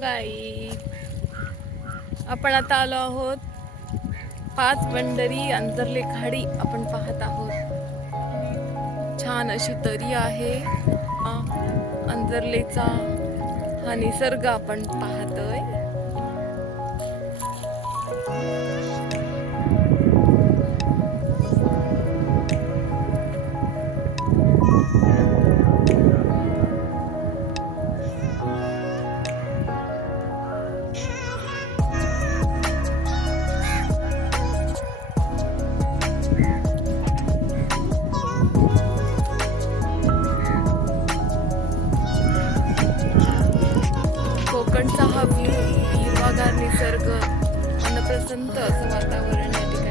गाई, आपण आता आलो आहोत पाच बंडरी अंतरले खाडी आपण पाहत आहोत. छान अशी तरी आहे. अंतरलेचा हा निसर्ग आपण पाहतोय. कोकणचा हा व्ह्यू, हिरवागार निसर्ग, मनप्रसन्न असं वातावरण या ठिकाणी